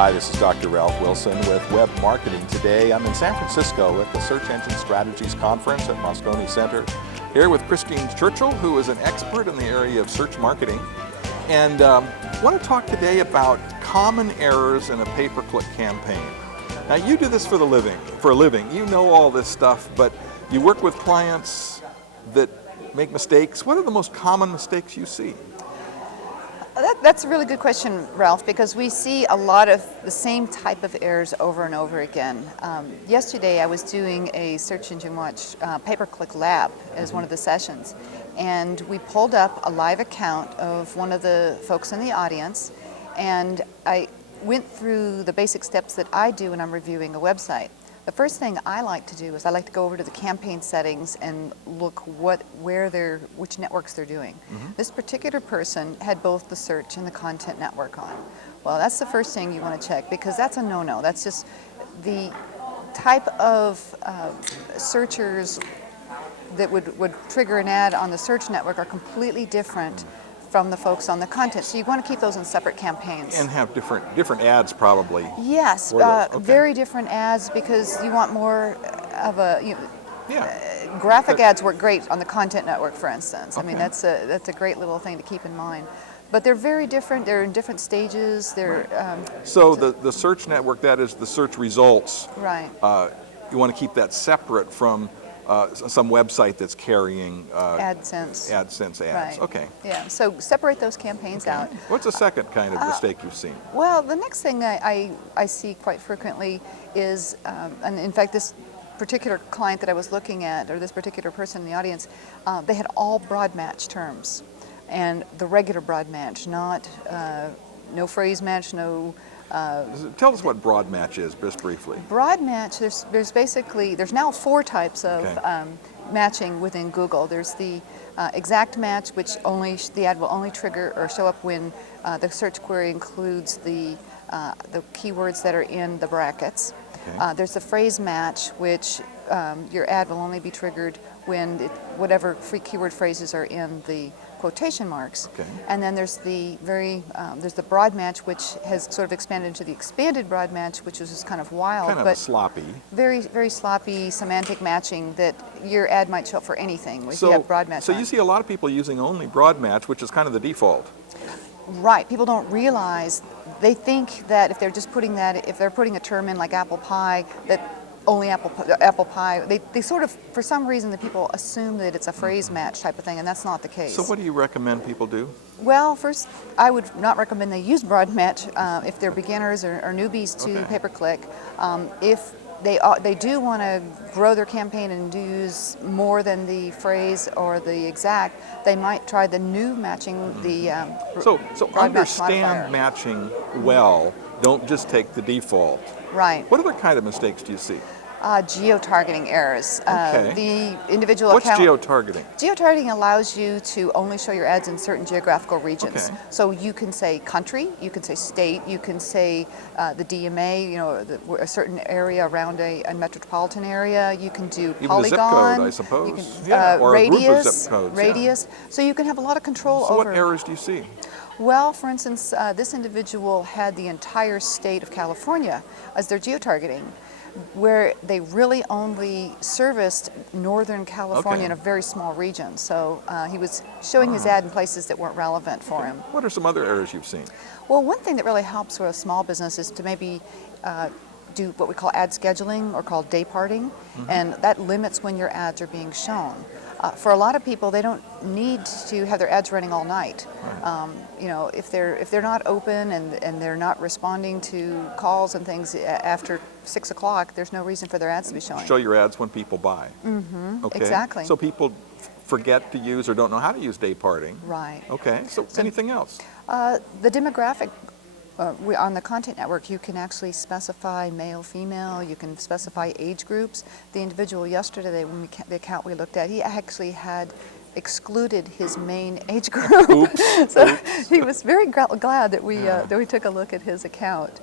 Hi, this is Dr. Ralph Wilson with Web Marketing. Today I'm in San Francisco at the Search Engine Strategies Conference at Moscone Center, here with Christine Churchill, who is an expert in the area of search marketing. And I want to talk today about common errors in a pay-per-click campaign. Now, you do this for a living. You know all this stuff, but you work with clients that make mistakes. What are the most common mistakes you see? That's a really good question, Ralph, because we see a lot of the same type of errors over and over again. Yesterday I was doing a Search Engine Watch pay-per-click lab as one of the sessions, and we pulled up a live account of one of the folks in the audience, and I went through the basic steps that I do when I'm reviewing a website. The first thing I like to do is I like to go over to the campaign settings and look which networks they're doing. This particular person had both the search and the content network on. Well, that's the first thing you want to check, because that's a no-no. That's just the type of searchers that would trigger an ad on the search network are completely different from the folks on the content. So you want to keep those in separate campaigns. And have different ads probably. Yes, Okay. very different ads, because you want more of a, graphic ads work great on the content network, for instance. I mean, that's a great little thing to keep in mind. But they're very different. They're in different stages. They're so the search network, that is the search results. Right. You want to keep that separate from some website that's carrying AdSense ads. Right. Okay. Yeah. So separate those campaigns out. What's the second kind of mistake you've seen? Well, the next thing I see quite frequently is, and in fact, this particular client that I was looking at, or this particular person in the audience, they had all broad match terms, and the regular broad match, not no phrase match, no. Tell us what broad match is, just briefly. Broad match, there's now 4 types of matching within Google. There's the exact match, which the ad will only trigger or show up when the search query includes the keywords that are in the brackets. Okay. There's the phrase match, which your ad will only be triggered when whatever free keyword phrases are in the quotation marks. Okay. And then there's the there's the broad match, which has sort of expanded into the expanded broad match, which is just kind of wild, but sloppy. Very, very sloppy semantic matching that your ad might show up for anything if you have broad match. So you see a lot of people using only broad match, which is kind of the default. Right. People don't realize, they think that if they're just putting if they're putting a term in like apple pie, that only apple pie, they sort of, for some reason, the people assume that it's a phrase match type of thing, and that's not the case. So what do you recommend people do? Well, first, I would not recommend they use broad match if they're beginners or newbies to pay-per-click. If they do want to grow their campaign and use more than the phrase or the exact, they might try the new matching, So broad match modifier. Understand matching well, don't just take the default. Right. What other kind of mistakes do you see? Geo-targeting errors. The individual What's account. geo-targeting? Geo-targeting allows you to only show your ads in certain geographical regions. Okay. So you can say country, you can say state, you can say the DMA, a certain area around a metropolitan area. You can do Even polygon. a zip code, I suppose. You can, or radius, a group of zip codes. radius. So you can have a lot of control So over. what errors do you see? Well, for instance, this individual had the entire state of California as their geo-targeting, where they really only serviced Northern California in a very small region. So he was showing his ad in places that weren't relevant for him. What are some other errors you've seen? Well, one thing that really helps with a small business is to maybe do what we call ad scheduling, or called day parting, and that limits when your ads are being shown. For a lot of people, they don't need to have their ads running all night. Right. If they're not open and they're not responding to calls and things after 6 o'clock, there's no reason for their ads to be showing. Show your ads when people buy. Okay. Exactly. So people forget to use or don't know how to use day parting. Right. Okay. So anything else? The demographic. On the content network, you can actually specify male, female, you can specify age groups. The individual yesterday, the account we looked at, he actually had excluded his main age group. Oops. So he was very glad that we took a look at his account.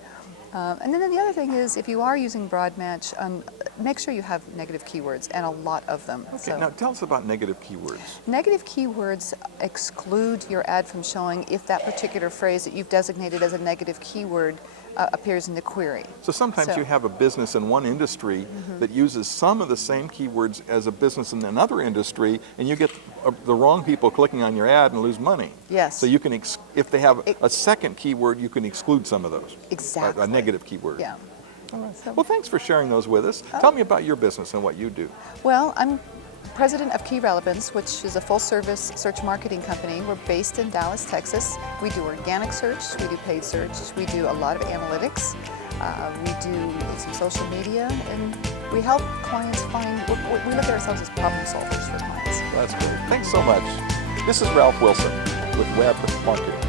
And then the other thing is, if you are using broad match, make sure you have negative keywords, and a lot of them. Okay, So now tell us about negative keywords. negative keywords exclude your ad from showing if that particular phrase that you've designated as a negative keyword appears in the query. So sometimes you have a business in one industry that uses some of the same keywords as a business in another industry, and you get the wrong people clicking on your ad and lose money. Yes. So you can, if they have a second keyword, you can exclude some of those. Exactly. A negative keyword. Yeah. Well, thanks for sharing those with us. Tell me about your business and what you do. Well, I'm president of Key Relevance, which is a full-service search marketing company. We're based in Dallas, Texas. We do organic search, we do paid search, we do a lot of analytics, we do some social media, and we help clients find, we look at ourselves as problem solvers for clients. That's great. Thanks so much. This is Ralph Wilson with Web Marketing.